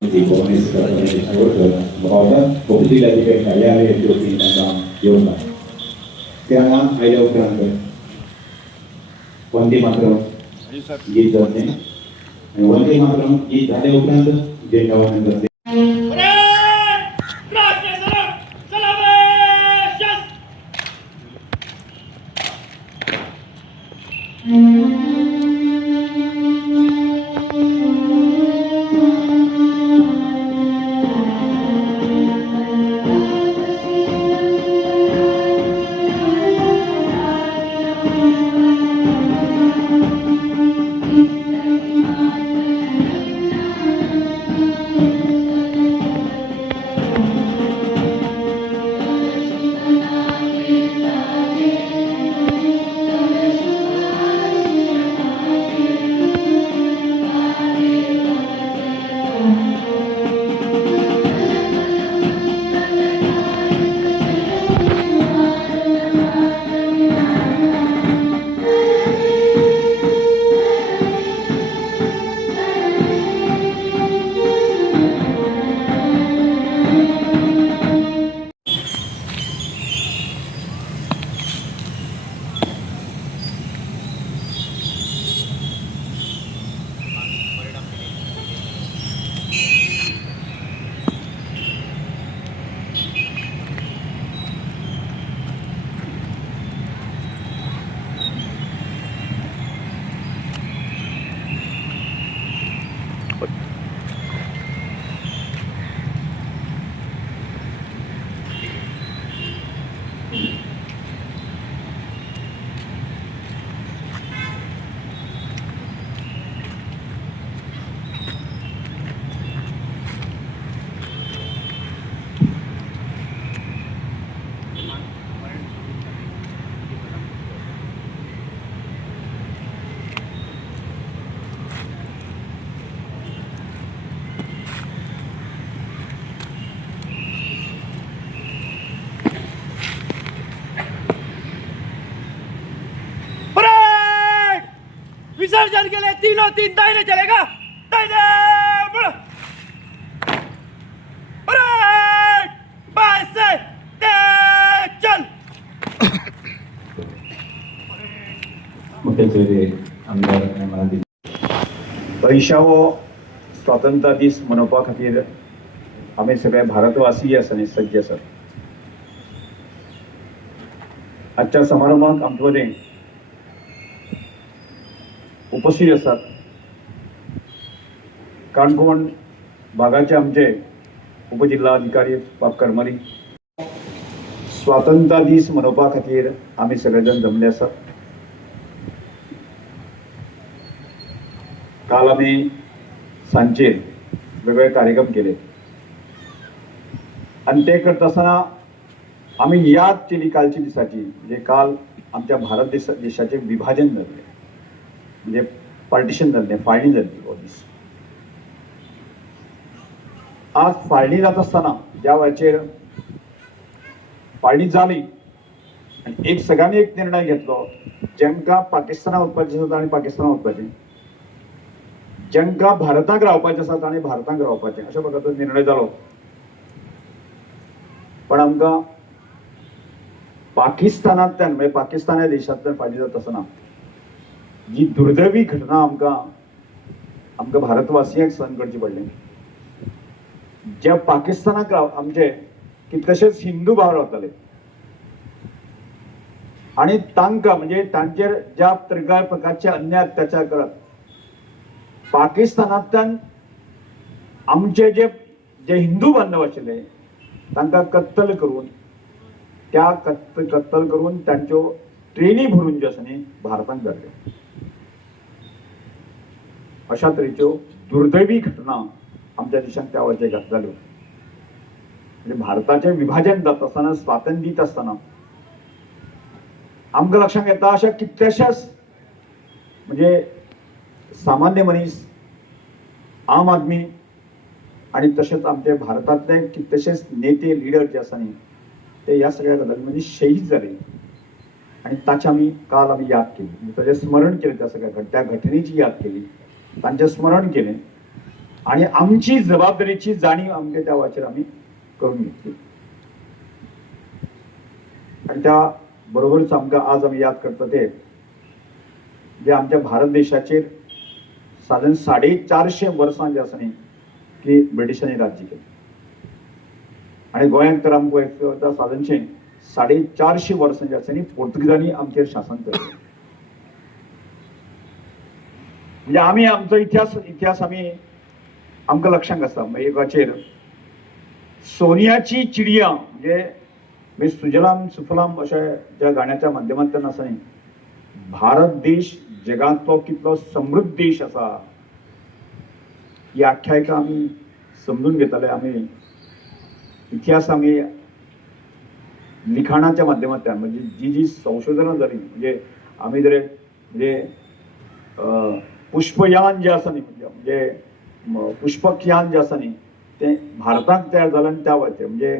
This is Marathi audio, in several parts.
di Comunistica Bapak Bukti dari PKR itu tentang yoga. Kira ada ukuran Wandi Matram gitu nih. Wandi Matram itu ada ukuran dia kawan yang विसर्जन के लिए तीनों तीन दाहिने चलेगा। दाहिने बढ़ो, बाएं से चल। मुख्यमंत्री आमदार मला दिली 30वा स्वातंत्र्य दीस मनोवपा खातीर आमी सगळे भारतवासी आसा सज्ज आसात. आजच्या समारंभाक आमचे कडेन उपस्थित असतात काणकोण भागाचे आमचे उपजिल्हाधिकारी करमली. स्वातंत्र्य दीस मनोवपा खातीर आमी सगळे जण जमले आसात. काल आमी सांजेर वेगवेगळे कार्यक्रम केले आणि ते करता आसतना आमी याद केली कालच्या दिसाची, म्हणजे काल आमच्या भारत देशाचे विभाजन जाल्ले, म्हणजे पार्टिशन जाल्लें, फाळणी जाल्ली हो दीस. आज फाळणी जात आसतना ज्या वेळाचेर फाळणी जाली आनी एक सगळ्यांनी एक निर्णय घेतलो, जेंकां पाकिस्तानाक वचपाचें आसा तांणी पाकिस्तानाक वचपाचें, जेंकां भारताक रावपाचें आसा तांणी भारताक रावपाचें, अशा प्रकारचो निर्णय जालो. पण आमकां पाकिस्तानांतल्यान म्हणजे पाकिस्तान ह्या देशांतल्यान फाळणी जाता आसतना जी दुर्दैवी घटना आमकां भारतवासियांक सहन करची पडली. जे पाकिस्तानाक आमचे कितलेशेच हिंदू भाव रावताले आणि तांकां म्हणजे तांचेर ज्या प्रकारचे अन्याय अत्याचार करत, पाकिस्तानांतल्यान आमचे जे हिंदू बांधव आशिल्ले तांकां कत्तल करून कत्तल करून तांच्यो ट्रेनी भरून ज्यो आसा न्ही भारताक धाडल्यो. अशा तरेच्यो दुर्दैवी घटना आमच्या देशात त्या वेळाचेर जाल्यो. म्हणजे भारताचें विभाजन जाता आसतना, स्वातंत्र्य दीत आसतना आमकां लक्षांत येता अशा कितलेशेच म्हणजे सामान्य मनीस, आम आदमी आणि तसेच आमचे भारतातले कितलेशेच नेते लिडर जे आसा न्ही ते ह्या सगळ्या गजाली म्हणजे शहीद झाले आणि ताचे काल आम्ही याद केली, त्याचे स्मरण केले, त्या सगळ्या त्या घटनेची याद केली, त्यांचे स्मरण केले आणि आमची जबाबदारीची जाणीव आमच्या त्या वाचेर आम्ही करून घेतली. आणि त्या बरोबरच आमकां आज आम्ही याद करता ते जे आमच्या भारत देशाचेर साधारण 450 वर्सां जे आसा न्ही की ब्रिटिशांनी राज्य केलें. आणि गोंयांत तर आमकां साधारणशे 450 वर्सां जे आसा न्ही पोर्तुगीजांनी आमचेर शासन केलें. म्हणजे आमी आमचो इतिहास आमी आमकां लक्षांत आसा. एक वाचेर सोनियाची चिडिया म्हणजे सुजलाम सुफलाम अशें ज्या गाण्याच्या माध्यमांतल्यान आसा न्ही भारत देश जगांतलो कितलो समृद्ध देश आसा ही आख्यायिका आमी समजून घेताले. आमी इतिहास आमी लिखाणाच्या माध्यमांतल्यान म्हणजे जी संशोधनां जाली म्हणजे आमी जर म्हणजे पुष्पयान जे आसा न्ही म्हणजे पुष्पकयान जे आसा न्ही तें भारतांत तयार जालें आनी त्या वेळाचेर म्हणजे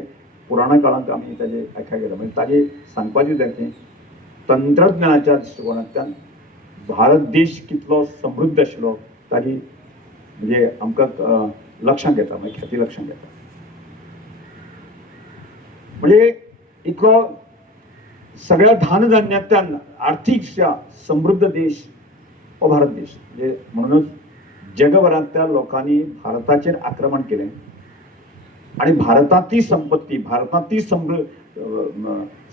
पुराणा काळांत आमी ताजे आख्यायिका केल्या. म्हणजे ताजे सांगपाचें जालें तंत्रज्ञानाच्या दृश्टिकोनांतल्यान भारत देश कितलो समृद्ध आशिल्लो ताजी म्हणजे आमकां लक्षांत येता म्हणजे ख्याती लक्षांत येता. म्हणजे इतलो सगळ्या धानधान्यांतल्यान आर्थीकशा समृद्ध देश हो भारत देश. म्हणजे म्हणूनच जगभरांतल्या लोकांनी भारताचेर आक्रमण केलें आणि भारतांतली संपत्ती भारतांतली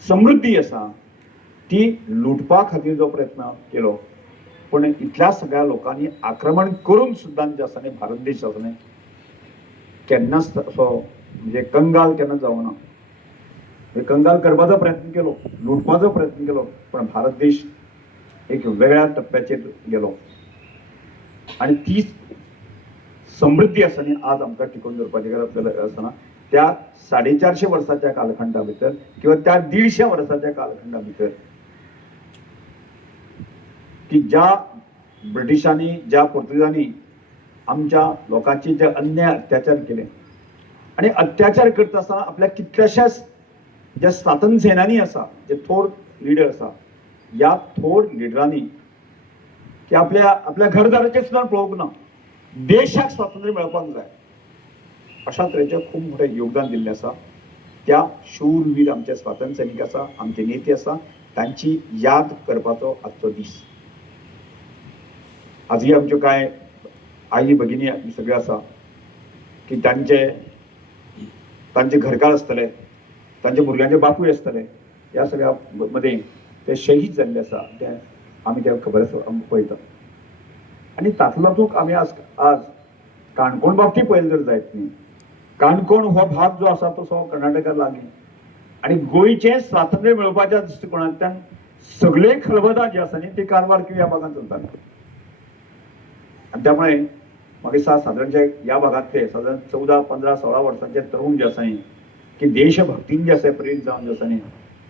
समृद्धी आसा ती लुटपा खातीर जो प्रयत्न केलो पण इतल्या सगळ्या लोकांनी आक्रमण करून सुद्दां जे आसा न्ही भारत देश आसा न्ही केन्नाच असो म्हणजे कंगाल केन्ना जावना. कंगाल करपाचो प्रयत्न केलो लुटपाचो प्रयत्न केलो पण भारत देश एक वेगळ्या टप्प्याचेर गेलो आणि ती समृद्धी आसा न्ही आज आमकां टिकून दवरपाची गरज आसना. त्या 450 वर्साच्या कालखंडा भितर किंवा त्या 150 वर्साच्या कालखंडा भितर की ज्या ब्रिटिशांनी ज्या पोर्तुगीजांनी आमच्या लोकांची जे अन्याय अत्याचार केले आणि अत्याचार करता आसतना आपल्या कितल्याशाच जे स्वातंत्र्य सेनानी आसा जे थोर लिडर आसा या थोर लिडरांनी की आपल्या घरदाराचें सुद्दां पळोवंक ना देशाक स्वातंत्र्य मेळपाक जाय अशा तरेचें खूब मोठें योगदान दिल्लें आसा. त्या शूरवीर आमचे स्वातंत्र्य सैनीक आसा आमचे नेते आसा तांची याद करपाचो आजचो दीस. आजूय आमच्यो कांय आई भगिनी सगळे आसा की तांचे घरकार आसतले तांचे भुरग्यांचे बापूय आसतले ह्या सगळ्या मध्ये ते शहीद जाल्ले आसा ते आमी त्या खबर पळयता. आनी तातूंत आमी आज काणकोण बाबतींत पळयलें जर जायत न्ही काणकोण हो भाग जो आसा तो कर्नाटका लागीं आनी गोंयचें स्वातंत्र्य मेळोवपाच्या दृश्टिकोनांतल्यान सगळे खलबदां जी आसा न्ही ती कारवार किंवा ह्या भागांत चलताली. आनी त्यामुळे म्हाका दिसता सादारणचे ह्या भागांतले सादारण 14, 15, 16 वर्सांचे तरूण जे आसा न्ही की देशभक्तीन जे आसा प्रेरीत जावन जे आसा न्ही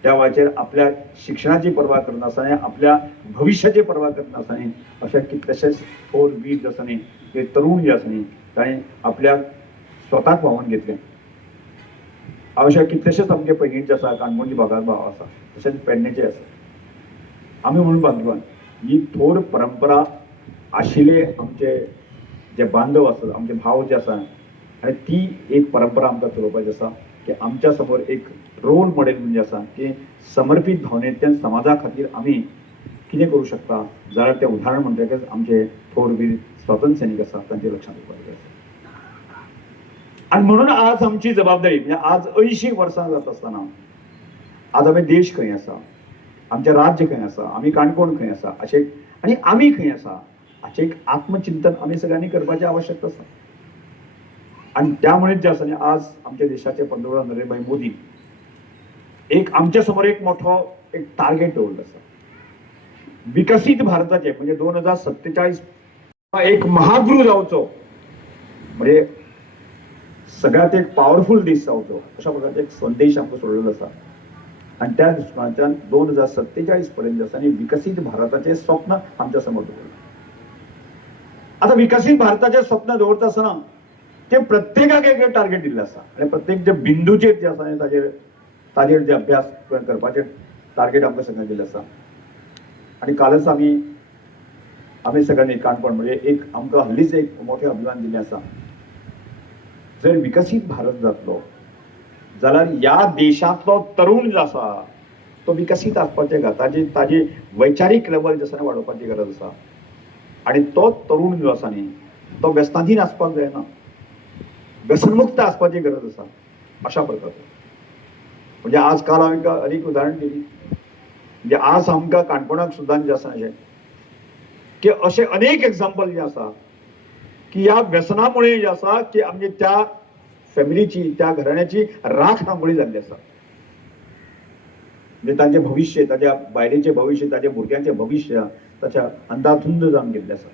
त्या वेळाचेर आपल्या शिक्षणाची पर्वा करनासतना आपल्या भविश्याची पर्वा करनासतना अशा कितलेशेच थोर वीर जे आसा न्ही ते तरूण जे आसा न्ही ताणें आपल्याक स्वताक व्हांवोवन घेतलें. अशे कितलेशेच आमचे पैंगीण जे आसा काणकोणच्या भागांत भाव आसा तशेंच पेडणेचे आसा. आमी म्हणून भाग्यवान ही थोर परंपरा आशिल्ले आमचे जे बांधव आसात आमचे भाव जे आसा आनी ती एक परंपरा आमकां चलोवपाची आसा की आमच्या समोर एक रोल मॉडेल म्हणजे आसा की समर्पीत भावनेंतल्यान समाजा खातीर आमी कितें करूं शकता जाल्यार तें उदाहरण म्हणटकच आमचे थोर वीर स्वातंत्र्य सैनीक आसा तांचे लक्षांत येवपाक जाय. आनी म्हणून आज आमची जबाबदारी म्हणजे आज 80 वर्सां जाता आसतना आज आमी देश खंय आसा आमचें राज्य खंय आसा आमी काणकोण खंय आसा अशें आनी आमी खंय आसा हाचें एक आत्मचिंतन आमी सगळ्यांनी करपाचें आवश्यकता आसा. आणि त्यामुळेच जे आसा न्ही आज आमच्या देशाचे पंतप्रधान नरेंद्र भाई मोदी एक आमच्या समोर एक मोठो एक टार्गेट दवरलो आसा विकसीत भारताचे म्हणजे 2047 एक महागृह जावचो म्हणजे सगळ्यात एक पॉवरफुल देश जावचो अशा प्रकारचा एक संदेश आमकां सोडलेलो आसा. आणि त्या दृश्टिकोनांतल्यान 2047 पर्यंत आसा न्ही विकसीत भारताचें स्वप्न आमच्या समोर दवरलें. आता विकसीत भारताचें स्वप्न दवरता आसतना ते प्रत्येकाक एक टार्गेट दिल्लें आसा आनी प्रत्येक जे बिंदूचेर जे आसा ताजेर जे अभ्यास करपाचें टार्गेट आमकां सगळ्यांक दिल्लें आसा. आनी कालच आमी सगळ्यांनी काणकोण म्हणजे एक आमकां हल्लीच एक मोठें अभियान दिल्लें आसा जर विकसीत भारत जातलो जाल्यार ह्या देशांतलो तरुण जो आसा तो विकसीत आसपाचे ताजी वैचारीक लेवल जे आसा वाडोवपाची गरज आसा आणि तो तरुण जो आसा न्ही तो व्यसनाधीन आसपाक जायना, व्यसनमुक्त आसपाची गरज आसा अशा प्रकारचे. म्हणजे आज काल हांवें अनेक उदाहरण दिली. म्हणजे आज आमकां काणकोणाक सुद्दां जे आसा अशें की असे अनेक एक्झाम्पल जे आसा की ह्या व्यसनामुळे जे आसा की आमचे त्या फॅमिलीची त्या घराण्याची राख रांगोळी जाल्ली आसा. म्हणजे तांचे भविष्य, ताच्या बायलेचें भविष्य, ताच्या भुरग्यांचें भविष्य ताच्या अंधाधुंद जावन गेल्लें आसा.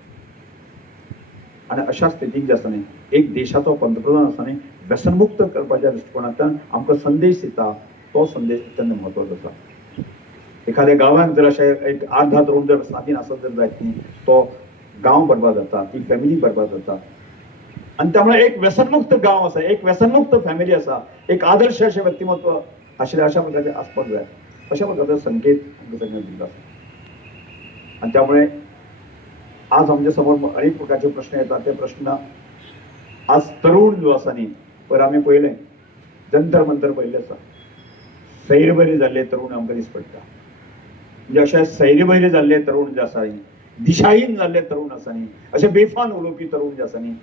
आणि अशा स्थितीक जे आसा न्ही एक देशाचो पंतप्रधान आसा न्ही व्यसनमुक्त करपाच्या दृश्टिकोनांतल्यान आमकां संदेश दिता, तो संदेश अत्यंत म्हत्वाचो आसा. एखाद्या गांवांत जर अशें एक अर्धा तरुण जर व्यसनाधीन आसत जर जायत न्ही तो गांव बरबाद जाता, ती फॅमिली बरबाद जाता. आणि त्यामुळे एक व्यसनमुक्त गांव आसा, एक व्यसनमुक्त फॅमिली आसा, एक आदर्श अशें व्यक्तिमत्व आशिल्लें अशा प्रकारचे आसपाक जाय अशा प्रकारचे संकेत आमकां सगळ्यांक दिता. आणि त्यामुळे आज आमच्या समोर अनेक प्रकारचे प्रश्न येतात. ते प्रश्न आज तरुण जो आसा न्ही पळय आमी पळयलें जंतर मंतर पळयल्लें आसा. सैरभैरी जाल्ले तरुण आमकां दिश्टी पडटा. म्हणजे अशे सैरभैरी जाल्ले तरुण जे आसा न्ही, दिशाहीन जाल्ले तरुण आसा न्ही, अशे बेफान उलोवपी तरुण जे आसा न्ही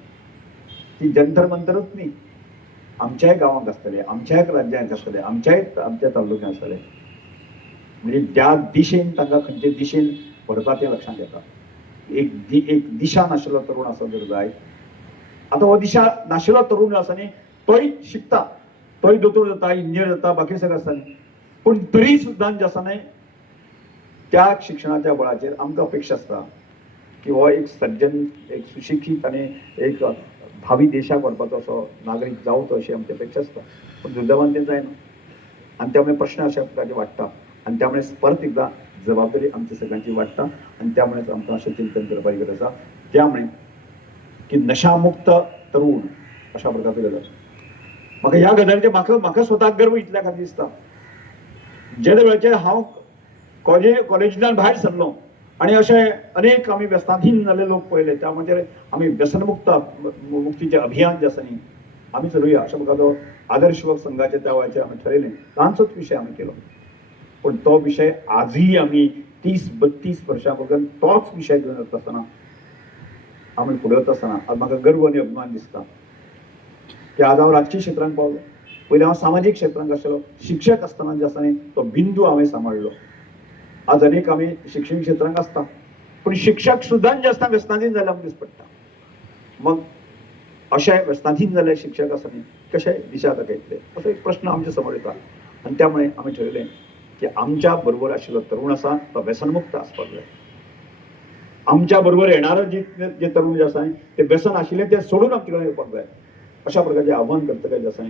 ती जंतर मंतरच न्ही आमच्याय गांवांत आसतले, आमच्याच राज्यांत आसतले, आमच्या तालुक्यांत आसतले. म्हणजे त्या दिशेन तांकां खंयचे दिशेन व्हरता तें लक्षांत येता. एक दिशा नाशिल्लो तरुण आसा जर जायत. आतां हो दिशा नाशिल्लो तरुण आसा न्ही तोय शिकता, तोय दोतोर जाता, इंजिनियर जाता, बाकी सगळें आसता न्ही. पूण तरी सुद्दां जे आसा न्ही त्या शिक्षणाच्या बळाचेर आमकां अपेक्षा आसता की हो एक सज्जन, एक सुशिक्षीत आनी एक भावी देशाक व्हरपाचो असो नागरीक जावचो अशी आमची अपेक्षा आसता. पूण दुर्दैवान तें जायना. आनी त्यामुळे प्रश्न अशा प्रकारचे वाडटा. आणि त्यामुळे परत एकदा जबाबदारी आमची सगळ्यांची वाडटा. आणि त्यामुळेच आमकां अशें चिंतन करपाची गरज आसा. त्यामुळे की नशामुक्त तरुण अशा प्रकारची गजाल. म्हाका ह्या गजालीचेर म्हाका स्वताक गर्व इतल्या खातीर दिसता. जे वेळाचेर हांव कॉलेजींतल्यान भायर सरलो आणि अशे अनेक आमी व्यसनाधीन जाल्ले लोक पळयले. त्यामध्ये आमी मुक्तीचे अभियान जे आसा न्ही आमी चलुया अशा प्रकारचो आदर्श युवक संघाचे त्या वेळाचेर आमी ठरयलें. ल्हानसोच विशय आमी केलो. पण तो विषय आजही आमी 30-32 वर्सां पर्यंत तोच विषय घेवन वता आसतना आमी फुडें वता आसतना आज म्हाका गर्व आनी अभिमान दिसता की आज हांव राजकीय क्षेत्रांत पावलो. पयलीं हांव सामाजीक क्षेत्रांत आशिल्लो. शिक्षक आसतना जे आसा न्ही तो बिंदू हांवें सांबाळलो. आज अनेक आमी शिक्षण क्षेत्रांत आसता पूण शिक्षक सुद्दां जे आसता व्यसनाधीन जाल्ले आमकां दिसता पडटा. मग अशे व्यसनाधीन जाल्ले शिक्षक आसा न्ही कशे दिशा दाखयतले असो एक प्रश्न आमच्या समोर येता. आनी त्यामुळे आमी ठरयलें की आमच्या बरोबर आशिल्लो तरुण आसा तो व्यसनमुक्त आसपाक जाय. आमच्या बरोबर येणारो जे तरुण जे आसा ते व्यसन आशिल्लें ते सोडून आमचे कडेन येवपाक जाय अशा प्रकारचे आव्हान करतले जे आसा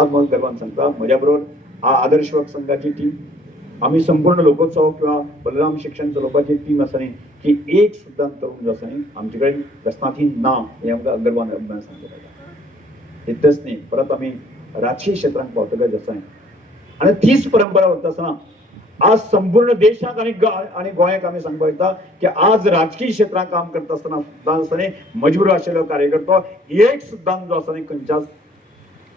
आज म्हाका गर्वान सांगता म्हज्या बरोबर आदर्श युवक संघाची टीम आमी संपूर्ण लोकोत्सव किंवा बलराम शिक्षण चलोवपाची टीम आसा न्ही की एक सुद्दां तरुण जो आसा न्ही आमचे कडेन व्यसनाधीन ना हें आमकां गर्वान अभिमान सांगता पडटा. इतलेंच न्ही परत आमी राजकीय क्षेत्रांत पावतले जे आसा आणि तीच परंपरा व्हरता आसतना आज संपूर्ण देशाक आणि गोंयाक आमी सांगपाक येता की आज राजकीय क्षेत्रांत काम करता आसतना सुद्दां आसतना मजबूर आशिल्लो कार्यकर्तो एक सुद्दां जो आसा खंयच्याच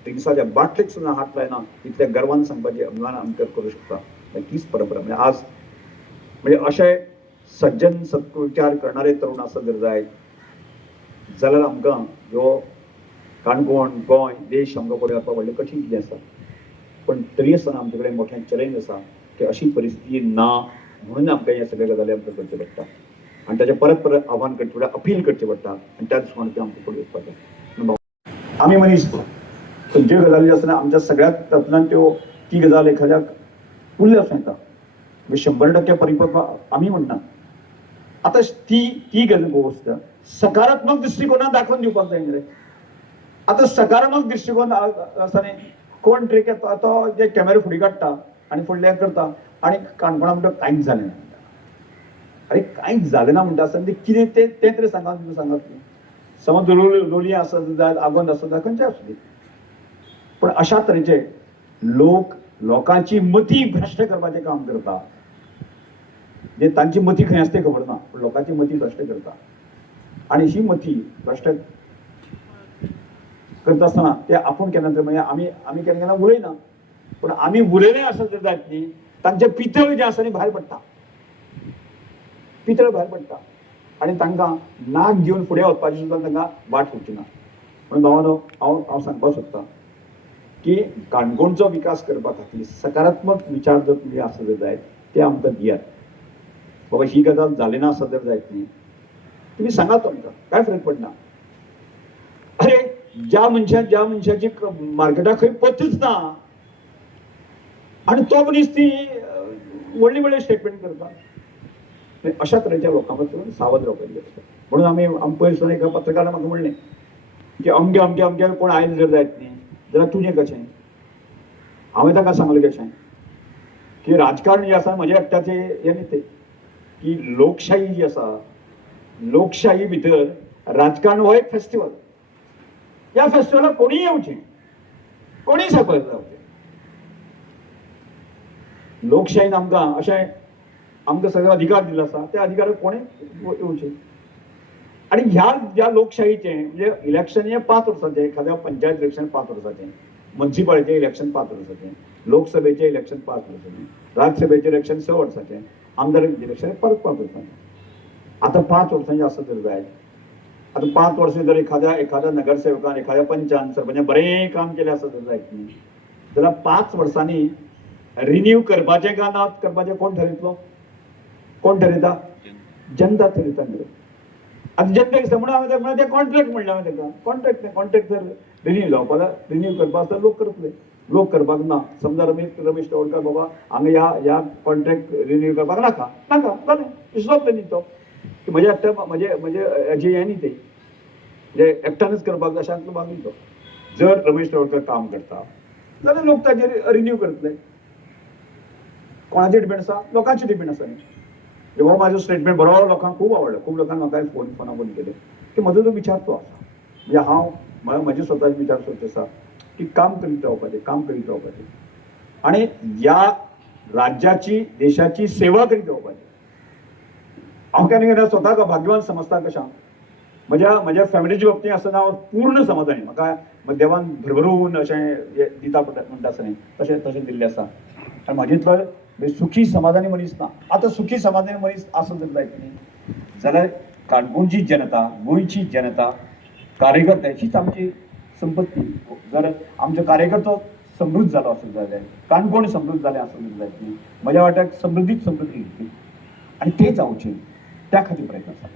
ड्रिंक्साच्या बाटलेक सुद्दां हात लायना इतल्या गर्वान सांगपाचें अभिमान आमकां करूं शकता. तीच परंपरा म्हणजे आज म्हणजे अशे सज्जन सत्विचार करणारे तरुण आसत जर जायत जाल्यार आमकां ह्यो काणकोण गोंय देश आमकां फुडें व्हरपाक व्हडलें कठीण कितें आसा. पण तरी आसतना आमचे कडेन मोठें चॅलेंज आसा की अशी परिस्थिती ना म्हणून आमकां ह्या सगळ्या गजाली आमकां करचे पडटा. आनी ताचें परत आव्हान करचें पडटा, अपील करचें पडटा आनी त्या दृश्टीकोनांतल्यान आमकां फुडें वचपाचें. आमी मनीस खंयच्यो गजाली आसतना आमच्या सगळ्यात तातूंतल्यान त्यो ती गजाल एखाद्याक उरली आसूं येता. 100% परिपक्व आमी म्हणना. आतां ती गोश्ट सकारात्मक दृश्टिकोनांत दाखोवन दिवपाक जाय न्ही रे. आतां सकारात्मक दृश्टिकोन आसा न्ही कोण ट्रेक येता तो जे कॅमेरा फुडें काडटा आनी फुडलें करता आनी काणकोणा म्हणटा कांयच जालें ना. अरे कांयच जालें ना म्हणटा आसतना कितें तें तरी सांगात तुमी सांगात. समज लोलयें आसत जायत आगोंद आसत जायत खंयचें आसूं दी. पण अशा तरेचे लोकांची मती भ्रश्ट करपाचें काम करता. जे तांची मती खंय आसा तें खबर ना पूण लोकांची मती भ्रश्ट करता. आनी ही मती भ्रश्ट करता आसतना ते आपूण केन्ना तर म्हणजे आमी केन्ना केन्ना उलयना, पण आमी उलयलें आसत जर जायत न्ही तांचें पितळ जें आसा न्ही भायर पडटा, पितळ भायर पडटा आनी तांकां नाक घेवन फुडें वचपाची सुद्दां तांकां वाट सोदची ना. म्हणून भावानो हांव सांगपाक सोदतां की काणकोणचो विकास करपा खातीर सकारात्मक विचार जर तुमी आसत जर जायत ते आमकां दियात. बाबा ही गजाल जाली ना आसत जर जायत न्ही तुमी सांगात आमकां, काय फरक पडना. अरे ज्या मनशाची मार्केटाक खंय पत्तूच ना आनी तो मनीस ती व्हडली स्टेटमेंट करता. अशा तरेच्या लोकां पासून सावध रावपाची आसता. म्हणून आमी पयर एका पत्रकारान म्हाका म्हणलें की अमके कोण आयले जर जायत न्ही जाल्यार तुजें कशें. हांवें ताका सांगलें कशें की राजकारण जें आसा म्हज्या एकट्याचें हें न्ही तें, की लोकशाही जी आसा लोकशाही भितर राजकारण हो एक फेस्टिवल. ह्या फेस्टिवलाक कोणीय येवचें, कोणीय सकयल जावचें. लोकशाहीन आमकां अशें आमकां सगळे अधिकार दिले आसा, त्या अधिकाराक कोणें येवचें. आणि ह्या लोकशाहीचें म्हणजे इलेक्शन हें 5 वर्सांचें, एखाद्या पंचायत इलेक्शन 5 वर्सांचें, म्युन्सिपालिटी इलेक्शन 5 वर्सांचें, लोकसभेचें इलेक्शन 5 वर्सांचें, राज्यसभेचें इलेक्शन 6 वर्सांचें, आमदार इलेक्शन परत 5 वर्सांचें. आतां 5 वर्सांचें आसत जर जायत, आतां 5 वर्सां जर एखाद्या नगरसेवकान एखाद्या पंचान सरपंचान बरें काम केलें आसत जर जायत न्ही जाल्यार 5 वर्सांनी रिन्यू करपाचें काय ना करपाचें कोण ठरयतलो? कोण ठरयता? जनता ठरयता. आतां जनतेक दिसता म्हणून हांवें तें कॉन्ट्रॅक्ट म्हणलें. हांवें ताका कॉन्ट्रॅक्ट जर रिन्यू जावपाक रिन्यू करपाक आसता लोक करतले. लोक करपाक ना. समजा रमेश तवडकर बाबा हांगा ह्या कॉन्ट्रॅक्ट रिन्यू करपाक नाका जालें सोंपलें न्ही. तो म्हज्या एकट्या म्हजे हेजें हें न्ही तें म्हणजे एकट्यानच करपाक अशांत मागीर तो जर रमेश तवडकर काम करता जाल्यार लोक ताजेर रिन्यू करतले. कोणाचेर डिपेंड आसा? लोकांचेर डिपेंड आसा न्ही. हो माझं स्टेटमेंट बरोबर लोकांक खूब आवडलं. खूब लोकांनी म्हाका फोन केले की म्हजो जो विचार तो आसा म्हणजे हांव म्हजे स्वताचे विचार सोच आसा की काम करीत रावपाचें आनी ह्या राज्याची देशाची सेवा करीत रावपाची. हांव केन्ना स्वताक भाग्यवान समजता कशें म्हज्या फॅमिलीच्या बाबतींत आसतना हांव पूर्ण समाधानी. म्हाका देवान भरभरून अशें दिता म्हणटा आसता न्ही तशें दिल्लें आसा. आनी म्हाजेंतलो सुखी समाधानी मनीस ना. आतां सुखी समाधानी मनीस आसत जर जायत न्ही जाल्यार काणकोणची जनता, गोंयची जनता, कार्यकर्ते हीच आमची संपत्ती. जर आमचो कार्यकर्तो समृद्ध जालो आसत जाल्यार काणकोण समृद्ध जालें आसत जर जायत न्ही म्हज्या वाट्याक समृद्धीच समृद्धी येतली. आनी तें जावचें त्या खातीर प्रयत्न आसा.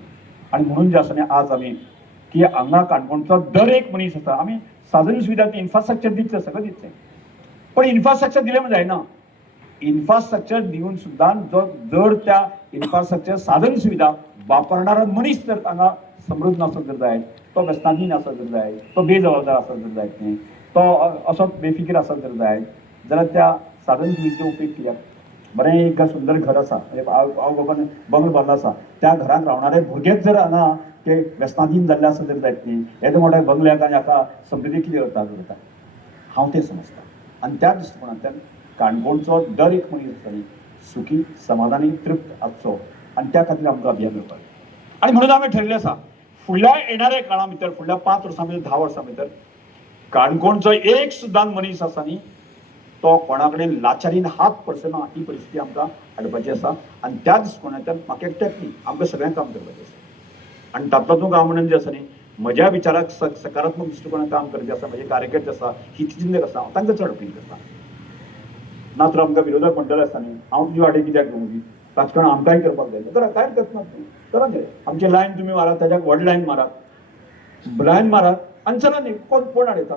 आनी म्हणून जें आसा न्ही आज आमी की हांगा काणकोणचो दर एक मनीस आसा आमी साधन सुविधा इन्फ्रास्ट्रक्चर दितलें सगळें दितलें. पण इन्फ्रास्ट्रक्चर दिलें म्हण जायना. इन्फ्रास्ट्रक्चर दिवन सुद्दां जर त्या इन्फ्रास्ट्रक्चर साधन सुविधा वापरणारा मनीस जर हांगा समृद्ध नासत जर जायत, तो व्यसनाधीन आसत जर जायत, तो बेजबाबदार आसत जर जायत न्ही, तो असो बेफिकीर आसत जर जायत जाल्यार त्या साधन सुविधेचो उपेग कित्याक? बरें एक सुंदर घर आसा म्हणजे हांव बाबान बंगलो बांदलो आसा त्या घरांत रावणारे भुरगेच जर हांगा ते व्यसनाधीन जाल्ले आसत जर जायत न्ही येदो मोठ्या बंगल्याक आनी हाका समृद्धी कितें करता हांव तें समजता. आनी त्या दृश्टिकोनांतल्यान काणकोणचो दर एक मनीस आसा न्ही सुखी समाधानी तृप्त आसचो आनी त्या खातीर आमकां अभियान करपाक. आनी म्हणून हांवें ठरयलें आसा फुडल्या येणाऱ्या काळा भितर फुडल्या 5 वर्सां भितर 10 वर्सां भितर काणकोणचो एक सुद्दां मनीस आसा न्ही तो कोणा कडेन लाचारीन हात पडचो ही परिस्थिती आमकां हाडपाची आसा. आनी त्या दृश्टिकोनांतल्यान म्हाका एकट्याक न्ही आमकां सगळ्यांक काम करपाचें आसा. आनी तातूंत हांव म्हणून जें आसा न्ही म्हज्या विचाराक सकारात्मक दृश्टिकोनांत काम करचें आसा. म्हजे कार्यकर्ते आसा हितचिंतक आसा हांव तांकां चड अपील करता. ना तर आमकां विरोधक म्हणटले आसता न्ही हांव तुजे वाटेक कित्याक घेवं राजकारण आमकांय करपाक जाय तर कांय करतना करा न्ही. आमची लायन तुमी मारात ताज्याक व्हड लायन मारात आनी चला न्ही कोण हाडयता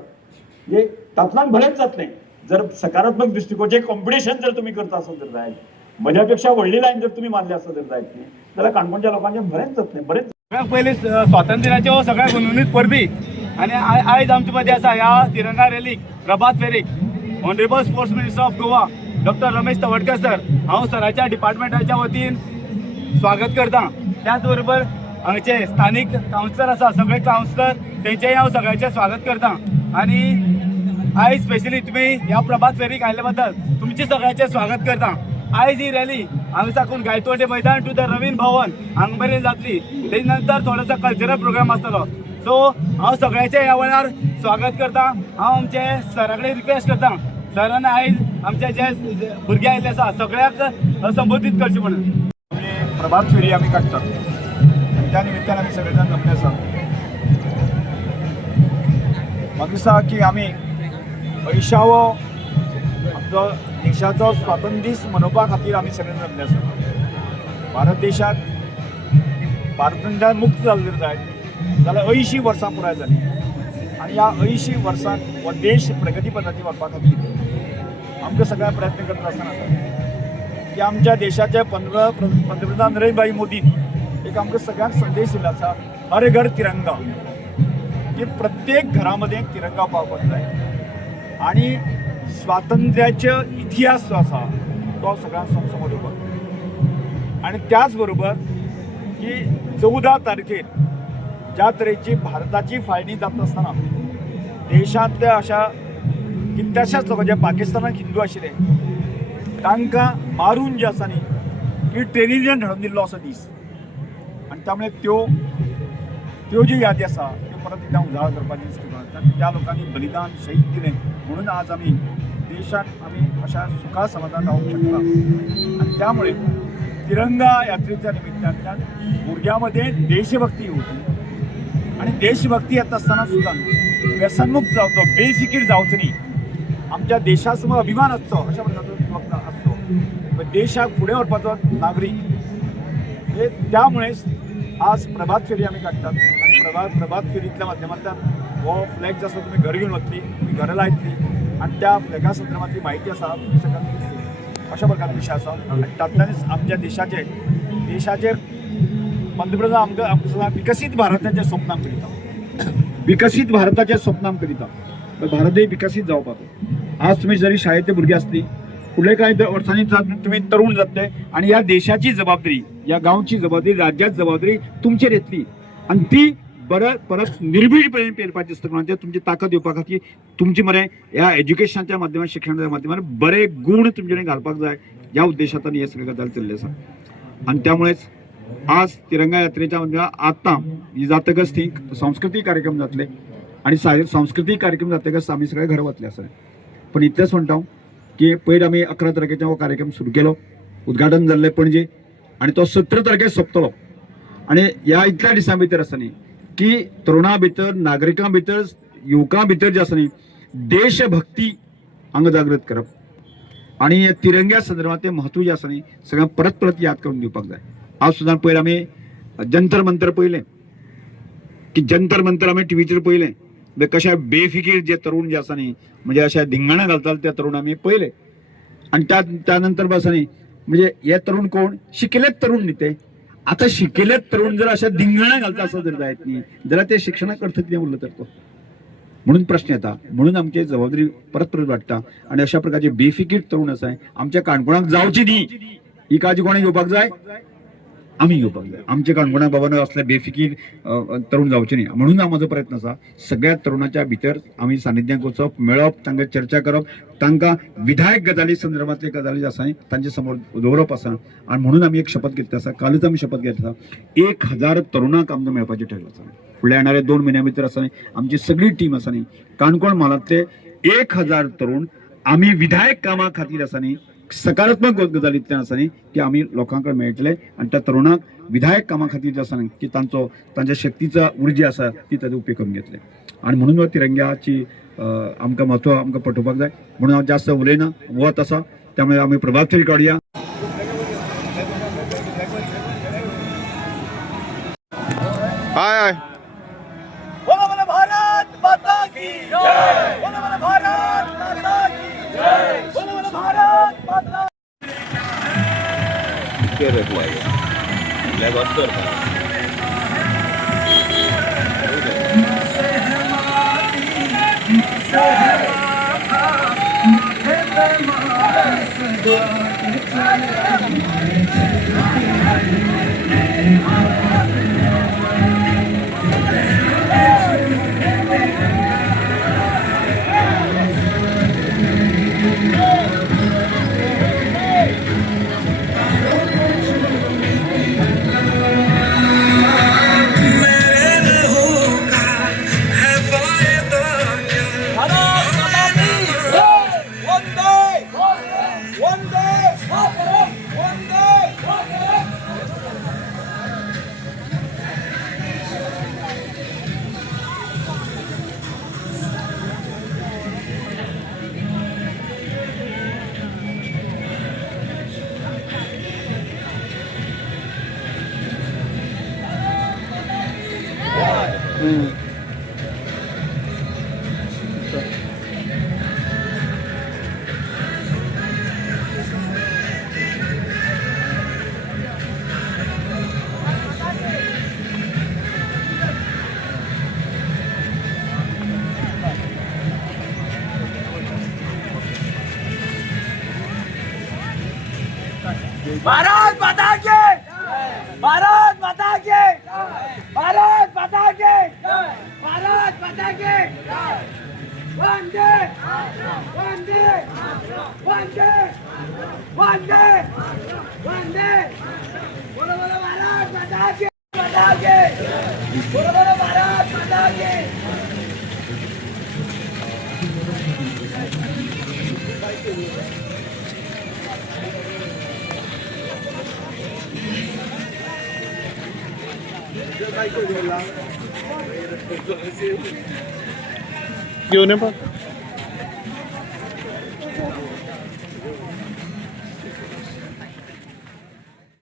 हे तातूंतल्यान बरेंच जातलें. जर सकारात्मक दृश्टिकोनाचें कॉम्पिटिशन जर तुमी करता आसत जर जायत म्हज्या पेक्षा व्हडली लायन जर तुमी मारली आसत जर जायत न्ही जाल्यार काणकोणच्या लोकांचें बरेंच जातलें. बरेंच सगळ्यात पयलीं स्वातंत्र्य दिनाचे हो सगळ्याक उन्नीत परबी आनी आयज आमचे मदीं आसा ह्या तिरंगा रॅलीक प्रभात फेरीक honourable sports minister of Goa doctor Ramesh Tawadkar sir हांव सराच्या डिपार्टमेंटाच्या वतीन स्वागत करता. त्याच बरोबर हांगचे स्थानीक कावन्सिलर आसा सगळे कावन्सिलर तेंचेय हांव सगळ्यांचें स्वागत करता. आनी आयज स्पेशली तुमी ह्या प्रभात फेरीक आयिल्ले बद्दल तुमचे सगळ्यांचें स्वागत करता. आयज ही रॅली हांगा साकून गायतोडे मैदान टू द रवींद्र भवन हांगा मेरेन जातली. तेजे नंतर थोडोसो कल्चरल प्रोग्राम आसतलो. सो हांव सगळ्यांचे ह्या वेळार स्वागत करता. हांव आमचे सरा कडेन रिक्वेस्ट करता, सरान आयज आमचे जे भुरगे आयिल्ले आसा सगळ्याक संबोधीत करचे म्हणून. प्रभात फेरी आम्ही काढतात आणि त्या निमित्तानं आम्ही सगळेजण जमले आसा. म्हाका दिसता की आमी 80वो आमचो देशाचो स्वातंत्र्य दीस मनोवपा खातीर आमी सगळे जमले आसा. भारतांतल्यान मुक्त जाल्ले जाय जाल्यार 80 वर्सां पुराय जाली आनी ह्या 80 वर्सांत हो देश प्रगती पथाचेर व्हरपा खातीर आमकां सगळ्या प्रयत्न करता आसतना आसा की आमच्या देशाचे पंतप्रधान नरेंद्र मोदीन एक आमकां सगळ्यांक संदेश दिला आसा, हर घर तिरंगा, की प्रत्येक घरामध्ये तिरंगा पावपाक जाय आणि स्वातंत्र्याचो इतिहास जो आसा तो सगळ्यांक समोर येवपाक. आणि त्याच बरोबर की 14 तारखेर ज्या तरेची भारताची फाळणी जाता आसतना देशांतल्या अशा कितल्याशाच लोक जे पाकिस्तानाक हिंदू आशिल्ले तांकां मारून जे आसा न्ही की ट्रेनीन हाडून दिल्लो असो दीस. आनी त्यामुळे त्यो ज्यो यादी आसा त्यो परत एकदा उजाळ करपाची दिसता. त्या लोकांनी बलिदान शहीद दिलें म्हणून आज आमी देशाक आमी अशा सुखा समाधान रावूंक शकता. आणि त्यामुळे तिरंगा यात्रेच्या निमित्तान भुरग्यामध्ये देशभक्ती होती आणि देशभक्ती येत असताना सुद्धा व्यसनमुक्त जावचो, बेफिकीर जावचो न्ही, आमच्या देशासमोर अभिमान असतो अशा प्रकारचो असतो, देशाक फुडें व्हरपाचो नागरीक. हे त्यामुळेच आज प्रभात फेरी आमी काडटात आणि प्रभात फेरींतल्या माध्यमांतल्यान हो फ्लॅग जो आसा तुमी घर घेवन वतली, तुमी घरा लायतली आणि त्या फ्लॅगा संदर्भातली म्हायती आसा अशा प्रकारचे विषय आसा. आणि तातूंतल्यानच आमच्या देशाचेर पंतप्रधान आमकां विकसीत भारताचें स्वप्नां करिता, विकसीत भारताचें स्वप्नां करिता. भारतय विकसीत जावपाचो. आज तुमी जरी शाळेंतले भुरगे आसली, फुडले कांय वर्सांनी तुमी तरुण जातले आणि ह्या देशाची जबाबदारी, ह्या गांवची जबाबदारी, राज्याची जबाबदारी तुमचेर येतली आणि ती परत निर्भीडपणे पेरपाची असता. म्हणजे तुमची ताकद येवपा खातीर तुमचे मरे ह्या एज्युकेशनाच्या माध्यमांत, शिक्षणाच्या माध्यमांतल्यान बरे गुण तुमचे कडेन घालपाक जाय ह्या उद्देशांतल्यान हे सगळे गजाली चल्ले आसा. आणि त्यामुळेच आज तिरंगा यात्रेच्या म्हणजे आतां ही जातकच थंय सांस्कृतिक कार्यक्रम जातले आणि सांस्कृतिक कार्यक्रम जातकच आमी सगळे घर वतले आसले. पण इतलेंच म्हणटा की पयर आमी 11 तारखेच्या हो कार्यक्रम सुरू केलो, उद्घाटन जाल्लें पणजे आणि तो 17 तारखेक सोंपतलो. आणि ह्या इतल्या दिसां भितर आसा न्ही की तरुणां भितर, नागरिकां भितर, युवकां भितर जे आसा न्ही देशभक्ती हांगा जागृत करप आणि तिरंग्या संदर्भात महत्व जे आसा न्ही सगळ्यांक परत याद करून दिवपाक जाय. आज सुद्दां पयर आमी जंतर मंतर पयलें की जंतर मंतर आमी टीव्हीचेर पयलें, कशा बेफिकीर जे तरुण जे आसा न्ही म्हणजे अशा धिंगाणा घालताले ते तरुण आमी पयले. आणि त्यानंतर आसा न्ही म्हणजे हे तरुण कोण शिकिल्लेच तरुण न्ही ते. आता शिकिल्लेच तरुण जर अशा धिंगाणा घालता असं जर जायत न्ही जाल्यार ते शिक्षणाक अर्थ कितें उरलो तर तो. म्हणून प्रश्न येता, म्हणून आमची जबाबदारी परत वाडटा आणि अशा प्रकारचे बेफिकीर तरुण आसाय आमच्या काणकोणाक जावची न्ही ही काळजी कोणी घेवपाक जाय, आमी घेवपाक जाय. आमच्या काणकोणाक बाबा असले बेफिकीर तरुण जावचे न्ही. म्हणून हा म्हजो प्रयत्न आसा सगळ्या तरुणाच्या भितर आमी सानिध्याक वचप, मेळप, तांकां चर्चा करप, तांकां विधायक गजाली संदर्भातले गजाली आसा तांचे समोर दवरप आसा. आणि म्हणून आमी एक शपथ घेतली आसा, कालच आमी शपथ घेतला 1000 तरुणांक आमकां मेळपाचें ठरलें आसा. फुडल्या येणाऱ्या 2 म्हयन्या भितर आसा आमची सगळी टीम आसा न्ही काणकोण म्हालांतले 1000 तरुण आमी विधायक कामां खातीर आसा न्ही सकारात्मक गजालींतल्यान आसा न्ही की आमी लोकां कडेन मेळटले आणि त्या तरुणांक विधायक कामां खातीर जे आसा न्ही की तांच्या शक्तीचा उर्जा आसा ती ताचो उपयोग करून घेतले. आणि म्हणून तिरंग्याची आमकां म्हत्व आमकां पटोवपाक जाय. म्हणून हांव जास्त उलयना, वत आसा त्यामुळे आमी प्रभात फेरी काडुया. हाय भारत माता की जय, भारत माता की जय, भारत माता. भारत माता के भारत माता के भारत माता के भारत माता के वंदे वंदे वंदे वंदे वंदे बोलो बोलो भारत माता के बोलो बोलो भारत माता के घेऊन ये पण